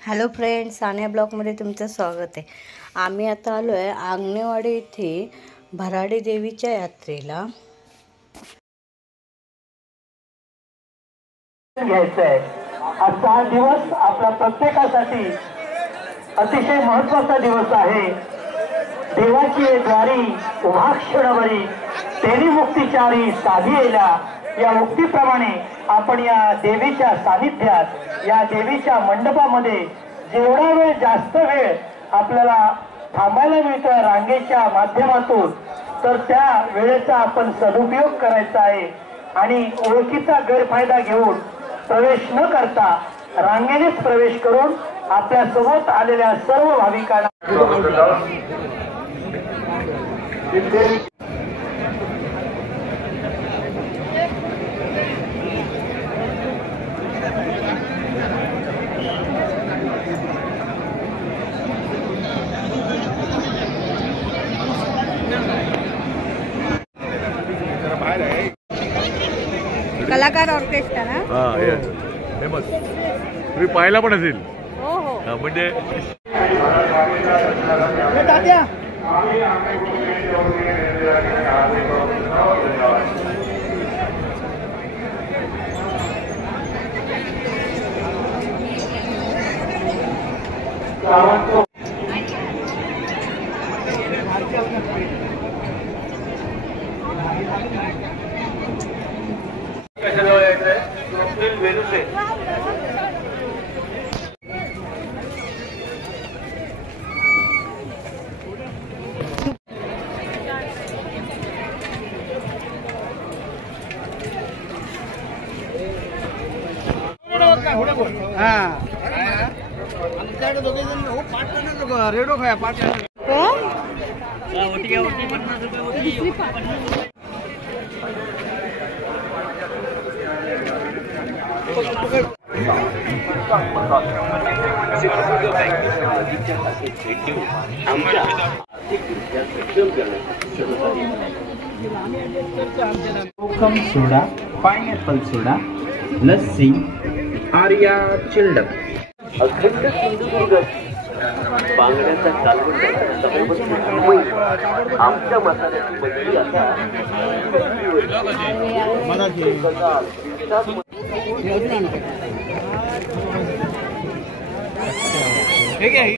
Hello friends, Sania ब्लॉगमध्ये तुमचं स्वागत आहे। आम्ही आता आलो आहे आंगणेवाडी येथे भराडी देवीच्या यात्रेला। घ्यायचं आहे। आजचा हा दिवस आपल्या प्रत्येकासाठी अतिशय महत्त्वाचा दिवस आहे। देवाची द्वारी उभा क्षणभरी तेनी मुक्तिचारी साधी येला, या मुक्तीप्रमाणे आपण या देवीच्या सानिध्यात, या देवीच्या मंडपामध्ये जेवढा वेळ जास्त वेळ आपल्याला थांबायला मिळतं रांगेच्या माध्यमातून, तर त्या वेळेचा आपण सदुपयोग करायचा आहे आणि ओळखीचा गैरफायदा घेऊन प्रवेश न करता रांगेनेच प्रवेश करून आपल्या सोबत आलेल्या सर्व भाविकांना कलाकार ऑर्केस्ट्रा ना। हां येस, फेमस। तुम्ही पाहिला पण असेल। हो हो, म्हणजे रेडो खाया पाठ कोकम सोडा, पाइनएप्पल सोडा, लस्सी, आर्या चिल्ड, अखंड सिंधुदुर्ग बांगड्याचा कालवड आमच्या मसाल्याची बदली आता